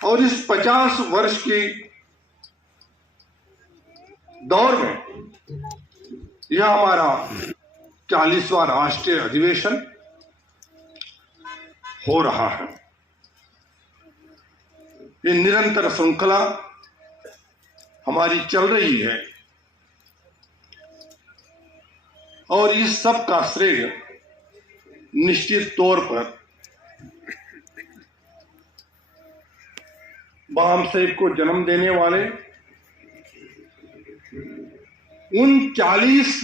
और इस 50 वर्ष की दौर में यह हमारा 40वां राष्ट्रीय अधिवेशन हो रहा है। ये निरंतर श्रृंखला हमारी चल रही है और इस सब का श्रेय निश्चित तौर पर बाम साहेब को जन्म देने वाले उन 40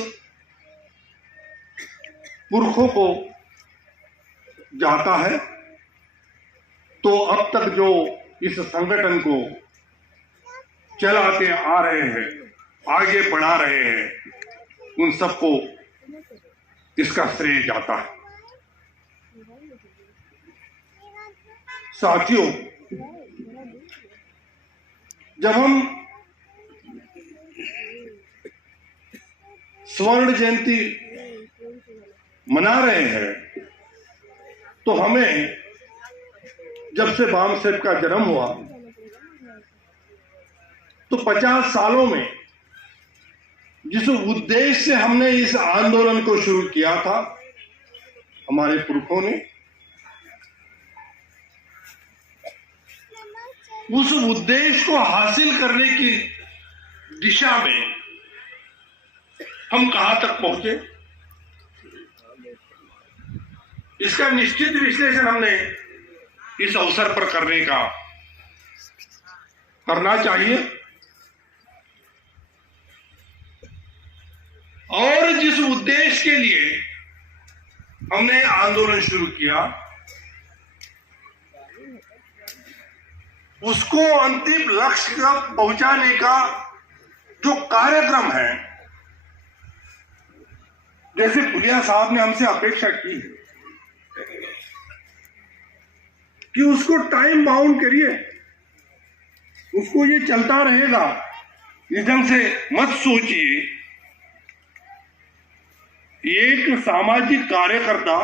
पुरखों को जाता है। तो अब तक जो इस संगठन को चलाते आ रहे हैं, आगे बढ़ा रहे हैं, उन सबको इसका श्रेय जाता है। साथियों, जब हम स्वर्ण जयंती मना रहे हैं तो हमें जब से बाम साहेब का जन्म हुआ तो 50 सालों में जिस उद्देश्य से हमने इस आंदोलन को शुरू किया था, हमारे पुरखों ने उस उद्देश्य को हासिल करने की दिशा में हम कहां तक पहुंचे, इसका निश्चित विश्लेषण हमने इस अवसर पर करना चाहिए। और जिस उद्देश्य के लिए हमने आंदोलन शुरू किया उसको अंतिम लक्ष्य तक पहुंचाने का जो कार्यक्रम है, जैसे पुलिया साहब ने हमसे अपेक्षा की कि उसको टाइम बाउंड करिए, उसको ये चलता रहेगा, इस ढंग से मत सोचिए। एक सामाजिक कार्यकर्ता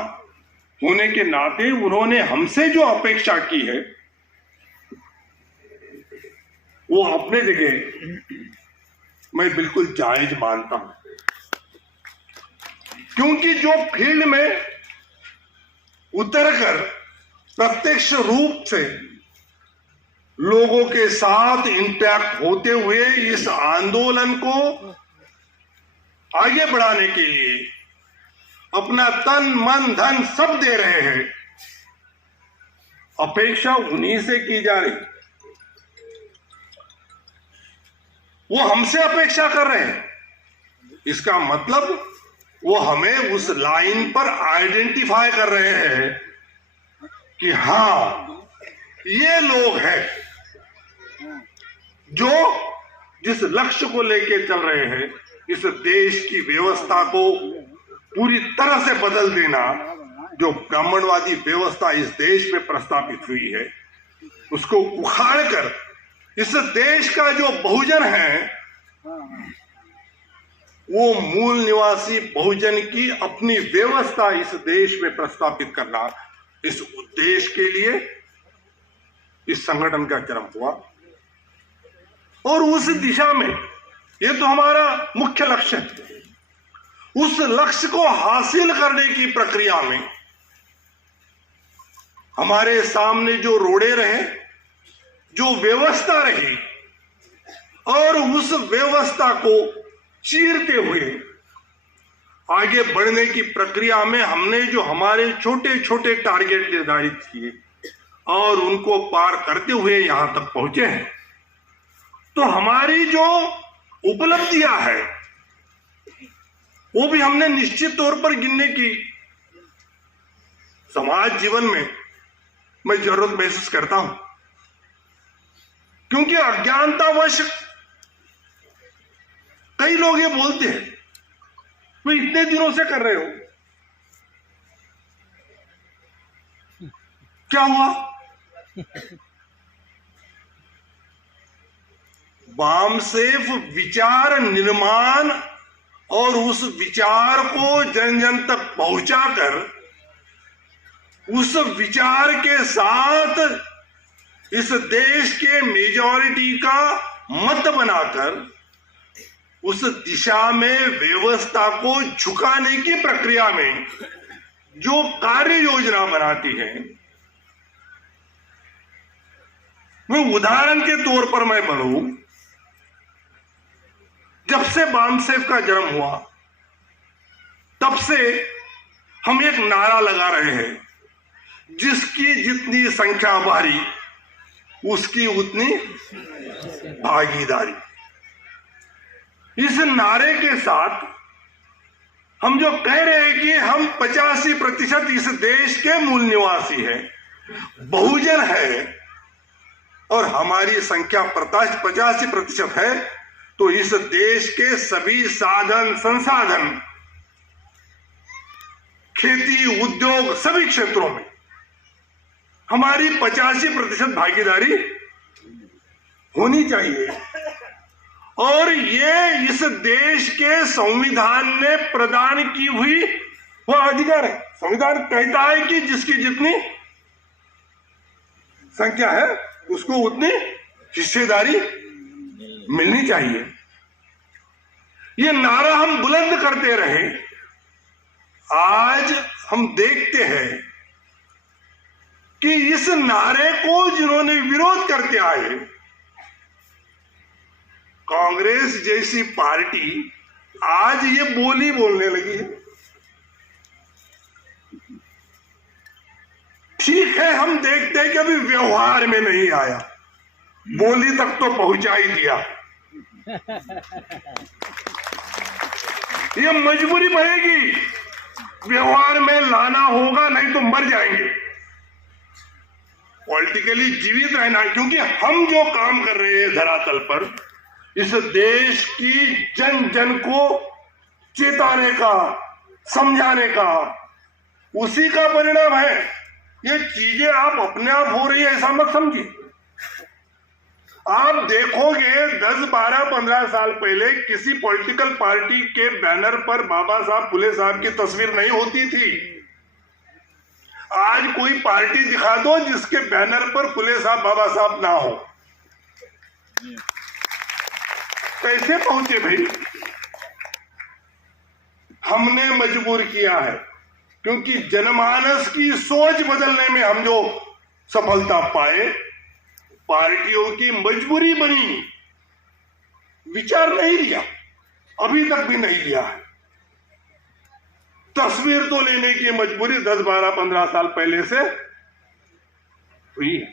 होने के नाते उन्होंने हमसे जो अपेक्षा की है वो अपने जगह मैं बिल्कुल जायज मानता हूं, क्योंकि जो फील्ड में उतरकर प्रत्यक्ष रूप से लोगों के साथ इंटैक्ट होते हुए इस आंदोलन को आगे बढ़ाने के लिए अपना तन मन धन सब दे रहे हैं, अपेक्षा उन्हीं से की जा रही। वो हमसे अपेक्षा कर रहे हैं, इसका मतलब वो हमें उस लाइन पर आइडेंटिफाई कर रहे हैं कि हां, ये लोग हैं जो जिस लक्ष्य को लेकर चल रहे हैं, इस देश की व्यवस्था को पूरी तरह से बदल देना, जो ब्राह्मणवादी व्यवस्था इस देश में प्रस्तापित हुई है, उसको उखाड़कर इस देश का जो बहुजन है वो मूल निवासी बहुजन की अपनी व्यवस्था इस देश में प्रस्तापित करना, इस उद्देश्य के लिए इस संगठन का जन्म हुआ। और उस दिशा में ये तो हमारा मुख्य लक्ष्य है। उस लक्ष्य को हासिल करने की प्रक्रिया में हमारे सामने जो रोड़े रहे, जो व्यवस्था रही, और उस व्यवस्था को चीरते हुए आगे बढ़ने की प्रक्रिया में हमने जो हमारे छोटे छोटे टारगेट निर्धारित किए और उनको पार करते हुए यहां तक पहुंचे हैं, तो हमारी जो उपलब्धियां है वो भी हमने निश्चित तौर पर गिनने की समाज जीवन में मैं जरूरत महसूस करता हूं, क्योंकि अज्ञानतावश कई लोग ये बोलते हैं, तो इतने दिनों से कर रहे हो, क्या हुआ? वामसेफ विचार निर्माण और उस विचार को जन जन तक पहुंचाकर उस विचार के साथ इस देश के मेजॉरिटी का मत बनाकर उस दिशा में व्यवस्था को झुकाने की प्रक्रिया में जो कार्य योजना बनाती है, मैं उदाहरण के तौर पर मैं बढ़ूं, जब से बामसेफ का जन्म हुआ तब से हम एक नारा लगा रहे हैं, जिसकी जितनी संख्या भारी उसकी उतनी भागीदारी। इस नारे के साथ हम जो कह रहे हैं कि हम 85% इस देश के मूल निवासी हैं, बहुजन है और हमारी संख्या 85% है, तो इस देश के सभी साधन संसाधन, खेती, उद्योग, सभी क्षेत्रों में हमारी 85% भागीदारी होनी चाहिए। और ये इस देश के संविधान ने प्रदान की हुई वह अधिकार है। संविधान कहता है कि जिसकी जितनी संख्या है उसको उतनी हिस्सेदारी मिलनी चाहिए। ये नारा हम बुलंद करते रहे। आज हम देखते हैं कि इस नारे को जिन्होंने विरोध करते आए, कांग्रेस जैसी पार्टी आज ये बोली बोलने लगी है। ठीक है, हम देखते हैं कि अभी व्यवहार में नहीं आया, बोली तक तो पहुंचा ही दिया। ये मजबूरी बनेगी, व्यवहार में लाना होगा, नहीं तो मर जाएंगे। पॉलिटिकली जीवित रहना, क्योंकि हम जो काम कर रहे हैं धरातल पर, इस देश की जन जन को चेताने का, समझाने का, उसी का परिणाम है। ये चीजें आप अपने आप हो रही है ऐसा मत समझिए। आप देखोगे 10, 12, 15 साल पहले किसी पॉलिटिकल पार्टी के बैनर पर बाबा साहब फुले साहब की तस्वीर नहीं होती थी। आज कोई पार्टी दिखा दो जिसके बैनर पर फुले साहब, बाबा साहब ना हो। कैसे पहुंचे भाई? हमने मजबूर किया है, क्योंकि जनमानस की सोच बदलने में हम जो सफलता पाए, पार्टियों की मजबूरी बनी, विचार नहीं लिया, अभी तक भी नहीं लिया है। तस्वीर तो लेने की मजबूरी 10, 12, 15 साल पहले से हुई है।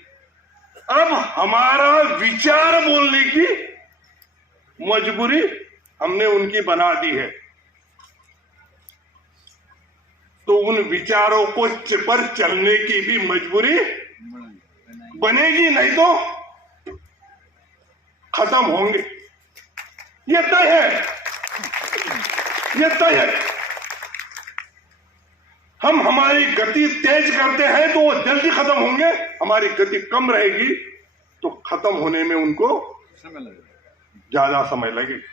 अब हमारा विचार बोलने की मजबूरी हमने उनकी बना दी है। तो उन विचारों को पर चलने की भी मजबूरी बनेगी, नहीं तो खत्म होंगे। ये तय है, ये तय है। हम हमारी गति तेज करते हैं तो वो जल्दी खत्म होंगे, हमारी गति कम रहेगी तो खत्म होने में उनको ज्यादा समय लगेगा।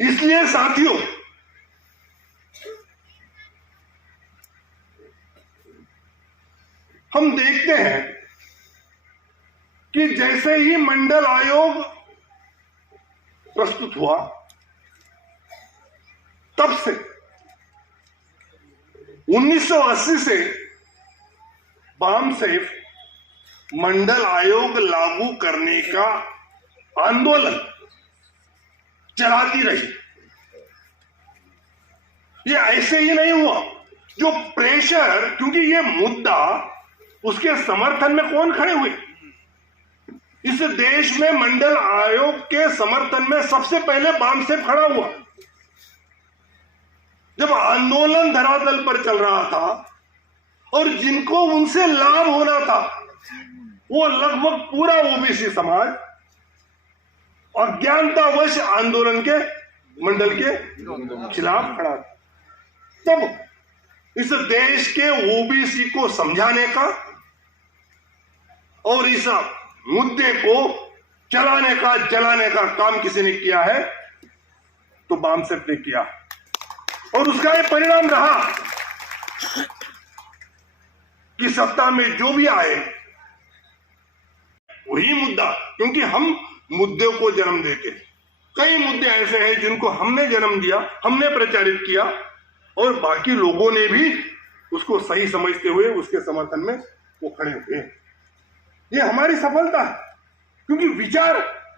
इसलिए साथियों, हम देखते हैं कि जैसे ही मंडल आयोग प्रस्तुत हुआ, तब से 1980 से बामसेफ मंडल आयोग लागू करने का आंदोलन चलाती रही। ये ऐसे ही नहीं हुआ, जो प्रेशर, क्योंकि ये मुद्दा, उसके समर्थन में कौन खड़े हुए? इस देश में मंडल आयोग के समर्थन में सबसे पहले बामसेफ खड़ा हुआ। जब आंदोलन धरातल पर चल रहा था और जिनको उनसे लाभ होना था, वो लगभग पूरा ओबीसी समाज अज्ञानतावश आंदोलन के मंडल के खिलाफ खड़ा था। तब इस देश के ओबीसी को समझाने का और इस मुद्दे को चलाने का, जलाने का काम किसी ने किया है तो बामसेफ ने किया, और उसका ये परिणाम रहा कि सत्ता में जो भी आए वही मुद्दा, क्योंकि हम मुद्दे को जन्म देते हैं। कई मुद्दे ऐसे हैं जिनको हमने जन्म दिया, हमने प्रचारित किया और बाकी लोगों ने भी उसको सही समझते हुए उसके समर्थन में वो खड़े हुए। ये हमारी सफलता है, क्योंकि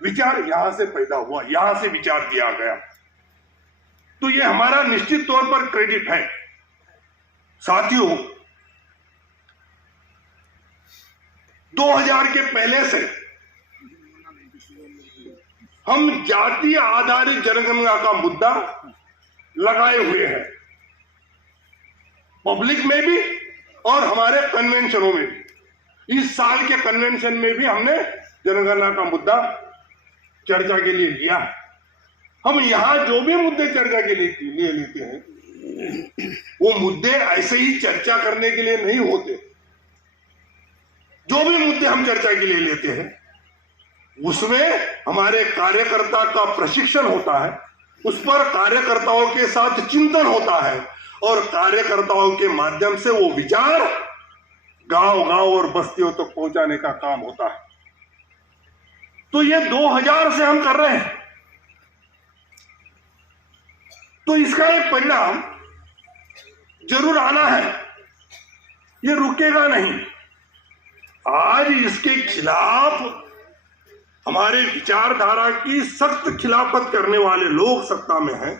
विचार यहां से पैदा हुआ, यहां से विचार दिया गया। तो ये हमारा निश्चित तौर पर क्रेडिट है। साथियों, 2000 के पहले से हम जातीय आधारित जनगणना का मुद्दा लगाए हुए हैं, पब्लिक में भी और हमारे कन्वेंशनों में भी। इस साल के कन्वेंशन में भी हमने जनगणना का मुद्दा चर्चा के लिए लिया है। हम यहां जो भी मुद्दे चर्चा के लिए लेते हैं, वो मुद्दे ऐसे ही चर्चा करने के लिए नहीं होते। जो भी मुद्दे हम चर्चा के लिए लेते हैं, उसमें हमारे कार्यकर्ता का प्रशिक्षण होता है, उस पर कार्यकर्ताओं के साथ चिंतन होता है और कार्यकर्ताओं के माध्यम से वो विचार गांव-गांव और बस्तियों तक पहुंचाने का काम होता है। तो ये 2000 से हम कर रहे हैं, तो इसका एक परिणाम जरूर आना है, ये रुकेगा नहीं। आज इसके खिलाफ हमारे विचारधारा की सख्त खिलाफत करने वाले लोग सत्ता में हैं,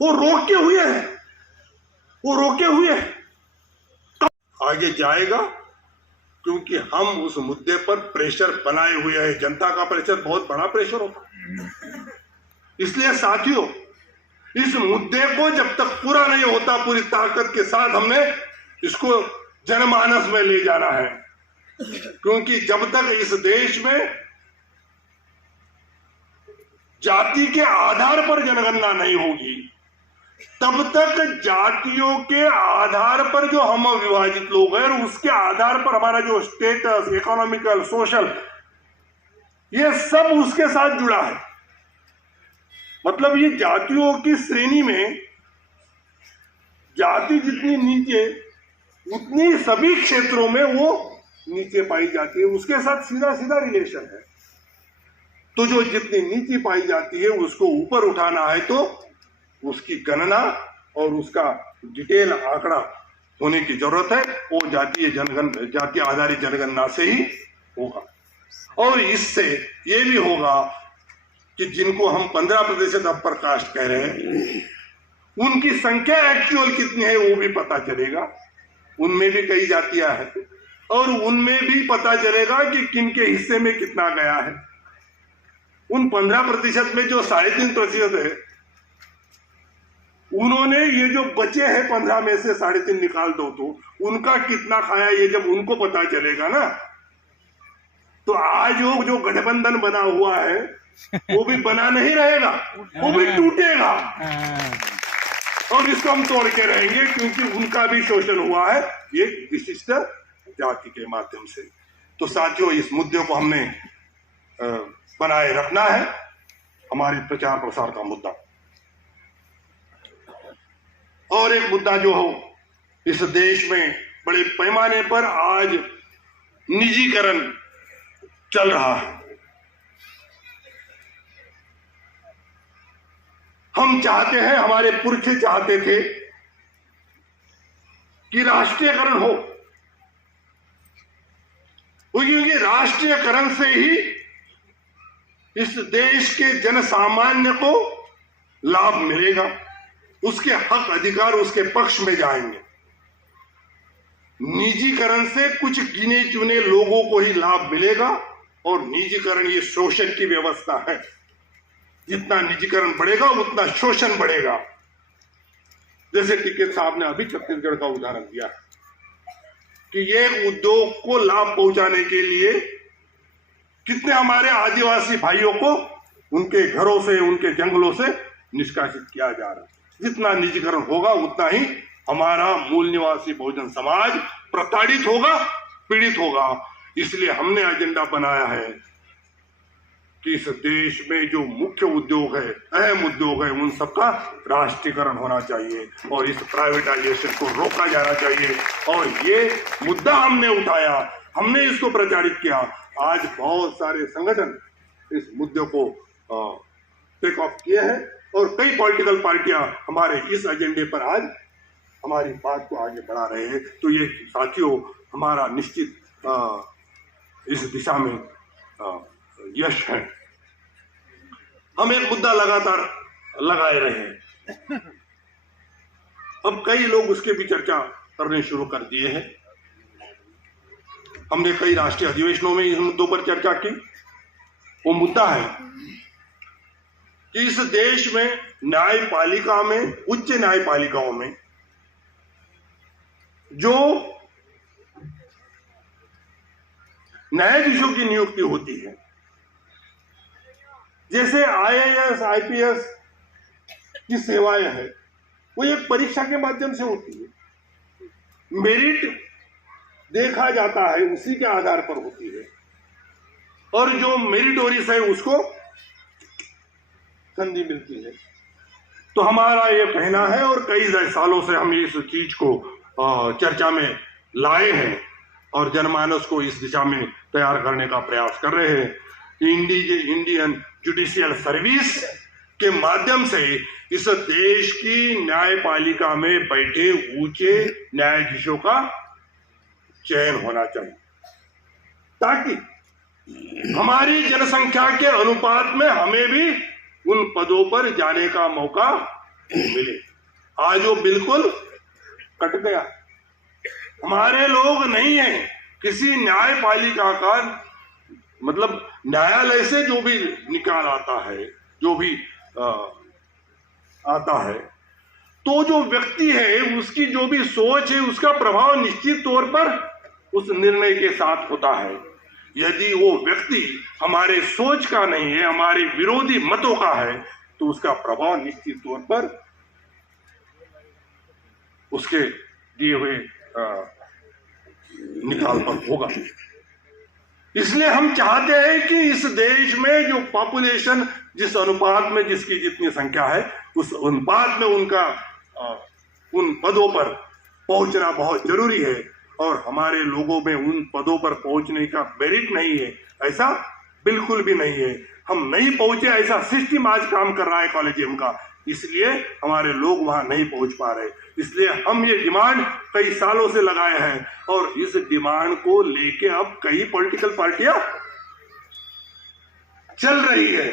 वो रोके हुए हैं। आगे जाएगा, क्योंकि हम उस मुद्दे पर प्रेशर बनाए हुए हैं। जनता का प्रेशर बहुत बड़ा प्रेशर होता है। इसलिए साथियों, इस मुद्दे को जब तक पूरा नहीं होता, पूरी ताकत के साथ हमने इसको जनमानस में ले जाना है, क्योंकि जब तक इस देश में जाति के आधार पर जनगणना नहीं होगी, तब तक जातियों के आधार पर जो हम विभाजित लोग हैं, उसके आधार पर हमारा जो स्टेटस, इकोनॉमिकल, सोशल, ये सब उसके साथ जुड़ा है। मतलब ये जातियों की श्रेणी में जाति जितनी नीचे, उतनी सभी क्षेत्रों में वो नीचे पाई जाती है। उसके साथ सीधा सीधा रिलेशन है। तो जो जितनी नीचे पाई जाती है, उसको ऊपर उठाना है तो उसकी गणना और उसका डिटेल आंकड़ा होने की जरूरत है। वो जातीय आधारित जनगणना से ही होगा। और इससे ये भी होगा कि जिनको हम 15% अपर कास्ट कह रहे हैं, उनकी संख्या एक्चुअल कितनी है वो भी पता चलेगा। उनमें भी कई जातियां हैं और उनमें भी पता चलेगा कि किनके हिस्से में कितना गया है। उन 15% में जो 3.5% है, उन्होंने ये जो बचे हैं 15 में से 3.5 निकाल दो तो उनका कितना खाया, ये जब उनको पता चलेगा ना, तो आज वो जो गठबंधन बना हुआ है वो भी बना नहीं रहेगा, वो भी टूटेगा। और इसको हम तोड़ के रहेंगे, क्योंकि उनका भी शोषण हुआ है एक विशिष्ट जाति के माध्यम से। तो साथियों, इस मुद्दे को हमने बनाए रखना है, हमारे प्रचार प्रसार का मुद्दा। और एक मुद्दा जो हो, इस देश में बड़े पैमाने पर आज निजीकरण चल रहा है। हम चाहते हैं, हमारे पुरखे चाहते थे कि राष्ट्रीयकरण हो, क्योंकि राष्ट्रीयकरण से ही इस देश के जन सामान्य को लाभ मिलेगा, उसके हक अधिकार उसके पक्ष में जाएंगे। निजीकरण से कुछ गिने चुने लोगों को ही लाभ मिलेगा और निजीकरण ये शोषण की व्यवस्था है। जितना निजीकरण बढ़ेगा उतना शोषण बढ़ेगा। जैसे टिकैत साहब ने अभी छत्तीसगढ़ का उदाहरण दिया कि ये उद्योग को लाभ पहुंचाने के लिए कितने हमारे आदिवासी भाइयों को उनके घरों से, उनके जंगलों से निष्कासित किया जा रहा है। जितना निजीकरण होगा उतना ही हमारा मूल निवासी बहुजन समाज प्रताड़ित होगा, पीड़ित होगा। इसलिए हमने एजेंडा बनाया है कि इस देश में जो मुख्य उद्योग है, अहम उद्योग है, उन सबका राष्ट्रीयकरण होना चाहिए और इस प्राइवेटाइजेशन को रोका जाना चाहिए। और ये मुद्दा हमने उठाया हमने इसको प्रचारित किया। आज बहुत सारे संगठन इस मुद्दे को टेक ऑफ किए हैं और कई पॉलिटिकल पार्टियां हमारे इस एजेंडे पर आज हमारी बात को आगे बढ़ा रहे हैं। तो ये साथियों हमारा निश्चित इस दिशा में यश है। हम एक मुद्दा लगातार लगाए रहे हैं, अब कई लोग उसके भी चर्चा करने शुरू कर दिए हैं। हमने कई राष्ट्रीय अधिवेशनों में इस मुद्दों पर चर्चा की। वो मुद्दा है कि इस देश में न्यायपालिका में, उच्च न्यायपालिकाओं में जो न्यायाधीशों की नियुक्ति होती है, जैसे आईएएस, आईपीएस की सेवाएं हैं, वो एक परीक्षा के माध्यम से होती है। मेरिट देखा जाता है, उसी के आधार पर होती है और जो मेरिटोरियस है उसको संधि मिलती है। तो हमारा ये कहना है और कई सालों से हम इस चीज को चर्चा में लाए हैं और जनमानस को इस दिशा में तैयार करने का प्रयास कर रहे हैं। इंडियन जुडिशियल सर्विस के माध्यम से इस देश की न्यायपालिका में बैठे ऊंचे न्यायाधीशों का चयन होना चाहिए, ताकि हमारी जनसंख्या के अनुपात में हमें भी उन पदों पर जाने का मौका मिले। आज वो बिल्कुल कट गया। हमारे लोग नहीं हैं, किसी न्यायपालिका का मतलब न्यायालय से जो भी निकाल आता है, जो भी आता है, तो जो व्यक्ति है उसकी जो भी सोच है उसका प्रभाव निश्चित तौर पर उस निर्णय के साथ होता है। यदि वो व्यक्ति हमारे सोच का नहीं है, हमारे विरोधी मतों का है, तो उसका प्रभाव निश्चित तौर पर उसके दिए हुए निकाल पर होगा। इसलिए हम चाहते हैं कि इस देश में जो पॉपुलेशन जिस अनुपात में जिसकी जितनी संख्या है, उस अनुपात में उनका उन पदों पर पहुंचना बहुत जरूरी है और हमारे लोगों में उन पदों पर पहुंचने का मेरिट नहीं है, ऐसा बिल्कुल भी नहीं है। हम नहीं पहुंचे, ऐसा सिस्टम आज काम कर रहा है कॉलेजियम का, इसलिए हमारे लोग वहां नहीं पहुंच पा रहे। इसलिए हम ये डिमांड कई सालों से लगाए हैं और इस डिमांड को लेके अब कई पॉलिटिकल पार्टियां चल रही है।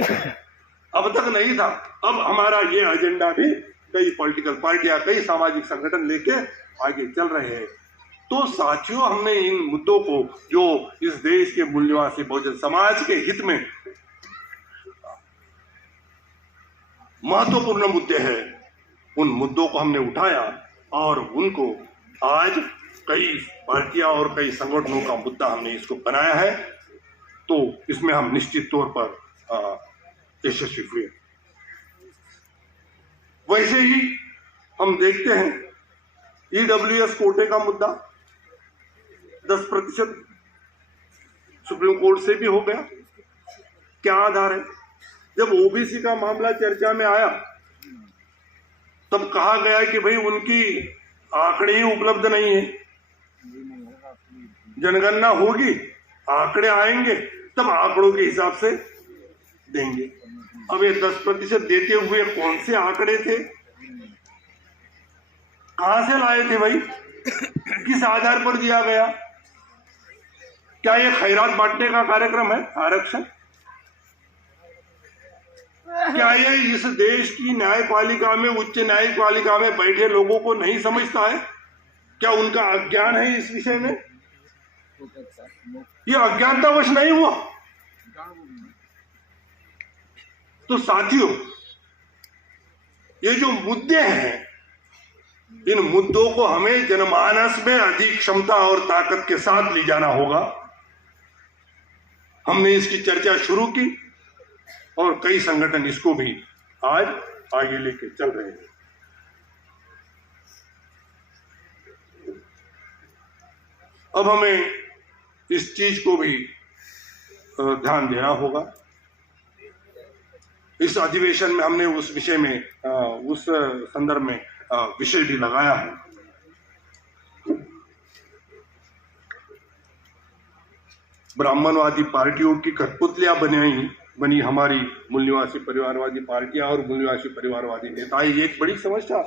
अब तक नहीं था, अब हमारा ये एजेंडा भी कई पॉलिटिकल पार्टियां, कई सामाजिक संगठन लेके आगे चल रहे हैं। तो साथियों, हमने इन मुद्दों को जो इस देश के मूल्यवासी बहुजन समाज के हित में महत्वपूर्ण मुद्दे हैं, उन मुद्दों को हमने उठाया और उनको आज कई पार्टियां और कई संगठनों का मुद्दा हमने इसको बनाया है। तो इसमें हम निश्चित तौर पर यशस्वी हुए। वैसे ही हम देखते हैं ईडब्ल्यूएस कोटे का मुद्दा 10% सुप्रीम कोर्ट से भी हो गया। क्या आधार है? जब ओबीसी का मामला चर्चा में आया तब कहा गया कि भाई उनकी आंकड़े ही उपलब्ध नहीं है, जनगणना होगी, आंकड़े आएंगे तब आंकड़ों के हिसाब से देंगे। अब ये 10% देते हुए कौन से आंकड़े थे, कहां से लाए थे भाई, किस आधार पर दिया गया? क्या ये खैरात बांटने का कार्यक्रम है आरक्षण? क्या ये इस देश की न्यायपालिका में, उच्च न्यायपालिका में बैठे लोगों को नहीं समझता है? क्या उनका अज्ञान है इस विषय में? ये अज्ञानतावश नहीं हुआ। तो साथियों, ये जो मुद्दे हैं, इन मुद्दों को हमें जनमानस में अधिक क्षमता और ताकत के साथ ले जाना होगा। हमने इसकी चर्चा शुरू की और कई संगठन इसको भी आज आगे लेके चल रहे हैं। अब हमें इस चीज को भी ध्यान देना होगा। इस अधिवेशन में हमने उस विषय में, उस संदर्भ में विषय भी लगाया है। ब्राह्मणवादी पार्टियों की कठपुतलियां बनी हमारी मूल निवासी परिवारवादी पार्टियां और मूल निवासी परिवारवादी नेता। ये एक बड़ी समस्या।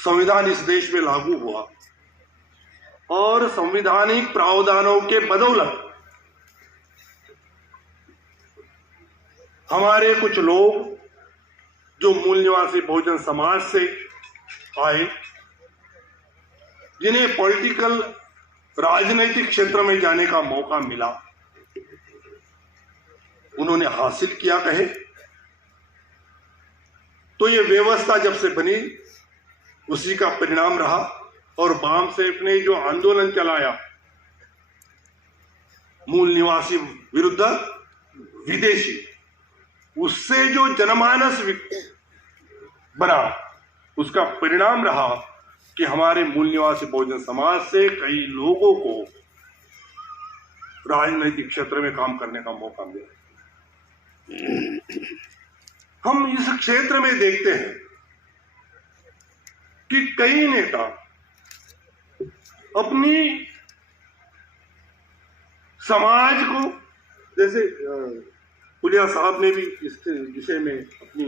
संविधान इस देश में लागू हुआ और संवैधानिक प्रावधानों के बदौलत हमारे कुछ लोग जो मूल निवासी बहुजन समाज से आए, जिन्हें पॉलिटिकल राजनीतिक क्षेत्र में जाने का मौका मिला, उन्होंने हासिल किया कहे तो ये व्यवस्था जब से बनी उसी का परिणाम रहा। और बाम सेफ ने जो आंदोलन चलाया मूल निवासी विरुद्ध विदेशी, उससे जो जनमानस बना, उसका परिणाम रहा कि हमारे मूल निवासी बहुजन समाज से कई लोगों को राजनीतिक क्षेत्र में काम करने का मौका मिला। हम इस क्षेत्र में देखते हैं कि कई नेता अपनी समाज को, जैसे पुलिया साहब ने भी इस विषय में अपनी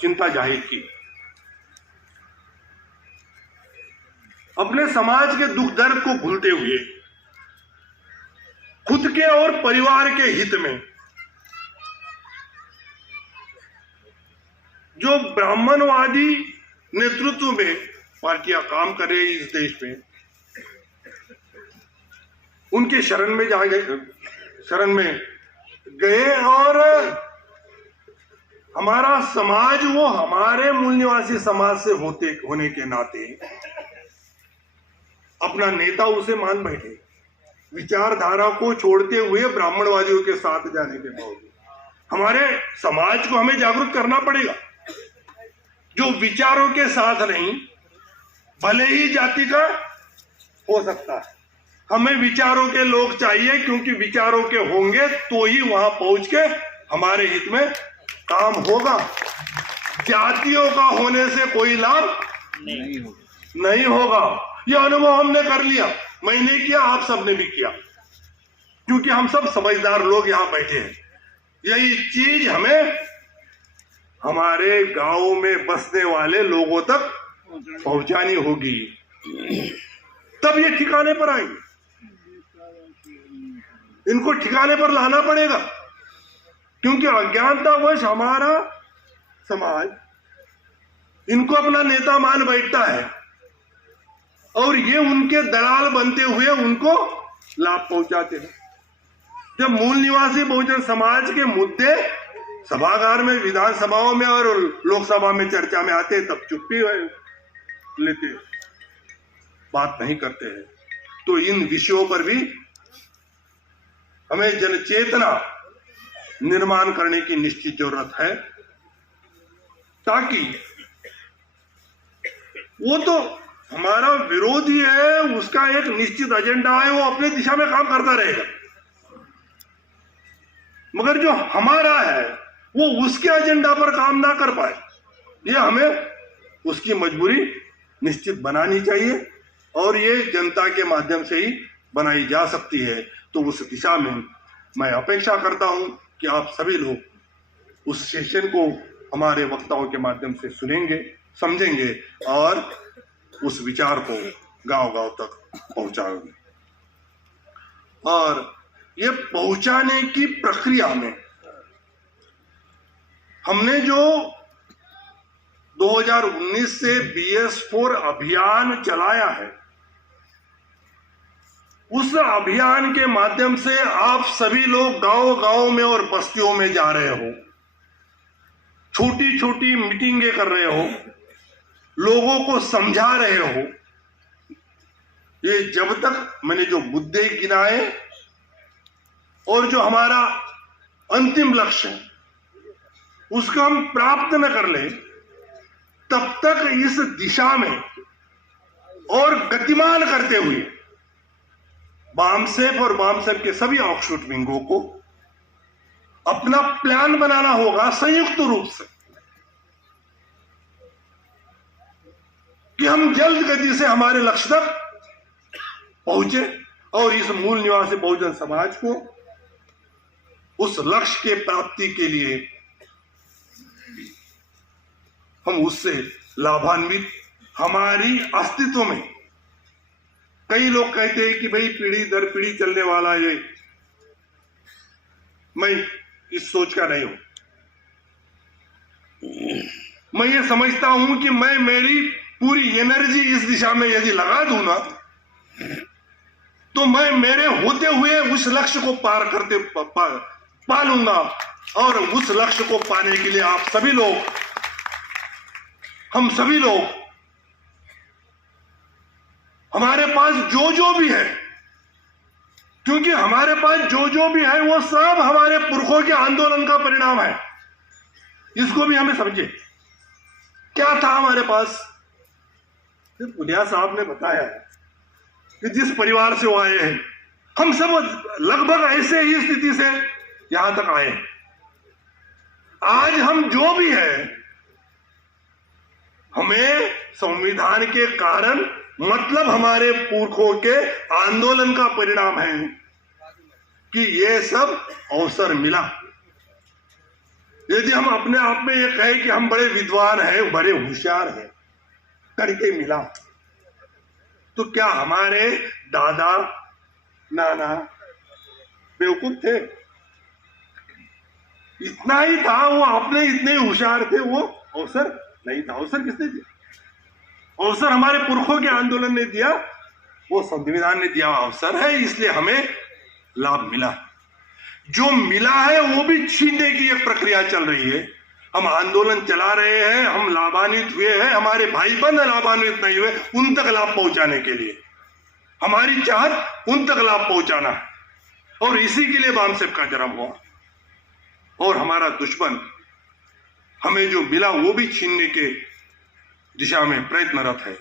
चिंता जाहिर की, अपने समाज के दुख दर्द को भूलते हुए खुद के और परिवार के हित में जो ब्राह्मणवादी नेतृत्व में पार्टियां काम कर रही है इस देश में, उनके शरण में गए और हमारा समाज वो हमारे मूल निवासी समाज से होने के नाते अपना नेता उसे मान बैठे, विचारधारा को छोड़ते हुए ब्राह्मणवादियों के साथ जाने के बावजूद। हमारे समाज को हमें जागरूक करना पड़ेगा, जो विचारों के साथ नहीं, भले ही जाति का हो सकता है, हमें विचारों के लोग चाहिए, क्योंकि विचारों के होंगे तो ही वहां पहुंच के हमारे हित में काम होगा। जातियों का होने से कोई लाभ नहीं होगा। यह अनुभव हमने कर लिया, मैंने किया, आप सबने भी किया, क्योंकि हम सब समझदार लोग यहां बैठे हैं। यही चीज हमें हमारे गांव में बसने वाले लोगों तक पहुंचानी होगी, तब ये ठिकाने पर आएंगे। इनको ठिकाने पर लाना पड़ेगा, क्योंकि अज्ञानतावश हमारा समाज इनको अपना नेता मान बैठता है और ये उनके दलाल बनते हुए उनको लाभ पहुंचाते हैं। जब मूल निवासी बहुजन समाज के मुद्दे सभागार में, विधानसभाओं में और लोकसभा में चर्चा में आते हैं, तब चुप्पी लेते हैं, बात नहीं करते हैं। तो इन विषयों पर भी हमें जनचेतना निर्माण करने की निश्चित जरूरत है, ताकि वो तो हमारा विरोधी है, उसका एक निश्चित एजेंडा है, वो अपने दिशा में काम करता रहेगा, मगर जो हमारा है वो उसके एजेंडा पर काम ना कर पाए, ये हमें उसकी मजबूरी निश्चित बनानी चाहिए और ये जनता के माध्यम से ही बनाई जा सकती है। तो उस दिशा में मैं अपेक्षा करता हूं कि आप सभी लोग उस सेशन को हमारे वक्ताओं के माध्यम से सुनेंगे, समझेंगे और उस विचार को गांव-गांव तक पहुंचाएंगे। और ये पहुंचाने की प्रक्रिया में हमने जो 2019 से BS4 अभियान चलाया है, उस अभियान के माध्यम से आप सभी लोग गांव-गांव में और बस्तियों में जा रहे हो, छोटी छोटी मीटिंगें कर रहे हो, लोगों को समझा रहे हो। ये जब तक मैंने जो मुद्दे गिनाए और जो हमारा अंतिम लक्ष्य है उसको हम प्राप्त न कर ले, तब तक इस दिशा में और गतिमान करते हुए बामसेफ और बामसेफ के सभी ऑफशूट विंगों को अपना प्लान बनाना होगा संयुक्त रूप से, कि हम जल्द गति से हमारे लक्ष्य तक पहुंचे और इस मूल निवासी बहुजन समाज को उस लक्ष्य के प्राप्ति के लिए हम उससे लाभान्वित, हमारी अस्तित्व में। कई लोग कहते हैं कि भाई पीढ़ी दर पीढ़ी चलने वाला ये, मैं इस सोच का नहीं हूं। मैं ये समझता हूं कि मैं मेरी पूरी एनर्जी इस दिशा में यदि लगा दूं ना, तो मैं मेरे होते हुए उस लक्ष्य को पार करते पा लूंगा। और उस लक्ष्य को पाने के लिए आप सभी लोग, हम सभी लोग, हमारे पास जो भी है, क्योंकि हमारे पास जो भी है वो सब हमारे पुरखों के आंदोलन का परिणाम है। इसको भी हमें समझे। क्या था हमारे पास? पुनिया साहब ने बताया कि जिस परिवार से वो आए हैं, हम सब लगभग ऐसे ही स्थिति से यहां तक आए। आज हम जो भी है, हमें संविधान के कारण, मतलब हमारे पुरखों के आंदोलन का परिणाम है कि ये सब अवसर मिला। यदि हम अपने आप में ये कहें कि हम बड़े विद्वान हैं, बड़े होशियार हैं, करके मिला, तो क्या हमारे दादा नाना बेवकूफ थे? इतना ही था, वो अपने इतने होशियार थे, वो अवसर नहीं था। अवसर किसने दिया? अवसर हमारे पुरखों के आंदोलन ने दिया, वो संविधान ने दिया अवसर है, इसलिए हमें लाभ मिला। जो मिला है वो भी छीनने की एक प्रक्रिया चल रही है। हम आंदोलन चला रहे हैं, हम लाभान्वित हुए हैं, हमारे भाई बंद लाभान्वित नहीं हुए, उन तक लाभ पहुंचाने के लिए हमारी चाहत उन तक लाभ पहुंचाना, और इसी के लिए बामसेब का जन्म हुआ। और हमारा दुश्मन हमें जो मिला वो भी छीनने के दिशा में प्रयत्नरत है।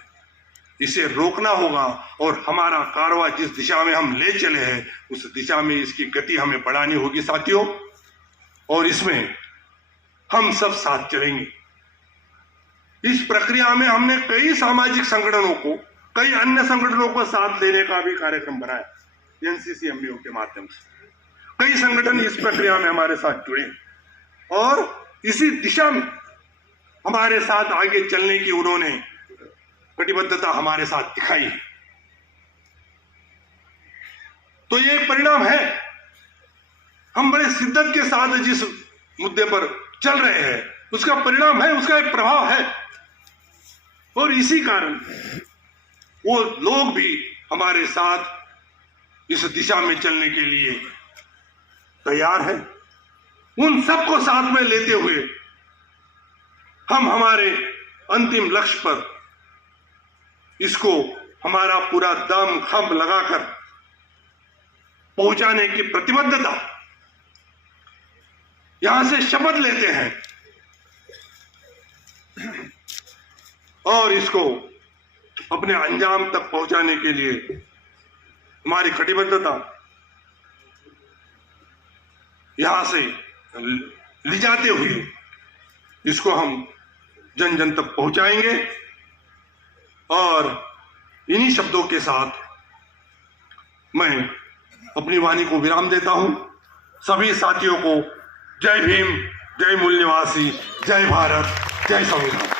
इसे रोकना होगा, और हमारा कारवां जिस दिशा में हम ले चले हैं उस दिशा में इसकी गति हमें बढ़ानी होगी साथियों, और इसमें हम सब साथ चलेंगे। इस प्रक्रिया में हमने कई सामाजिक संगठनों को, कई अन्य संगठनों को साथ लेने का भी कार्यक्रम बनाया, एनसीसी एमबीओ के माध्यम से। कई संगठन इस प्रक्रिया में हमारे साथ जुड़े, और इसी दिशा में हमारे साथ आगे चलने की उन्होंने कटिबद्धता हमारे साथ दिखाई। तो ये परिणाम है। हम बड़े शिद्दत के साथ जिस मुद्दे पर चल रहे हैं उसका परिणाम है, उसका एक प्रभाव है, और इसी कारण वो लोग भी हमारे साथ इस दिशा में चलने के लिए तैयार है। उन सबको साथ में लेते हुए हम हमारे अंतिम लक्ष्य पर इसको हमारा पूरा दम खम लगाकर पहुंचाने की प्रतिबद्धता, यहां से शपथ लेते हैं, और इसको अपने अंजाम तक पहुंचाने के लिए हमारी कटिबद्धता यहां से ले जाते हुए इसको हम जन जन तक पहुंचाएंगे। और इन्हीं शब्दों के साथ मैं अपनी वाणी को विराम देता हूं। सभी साथियों को जय भीम, जय मूल निवासी, जय भारत, जय संविधान।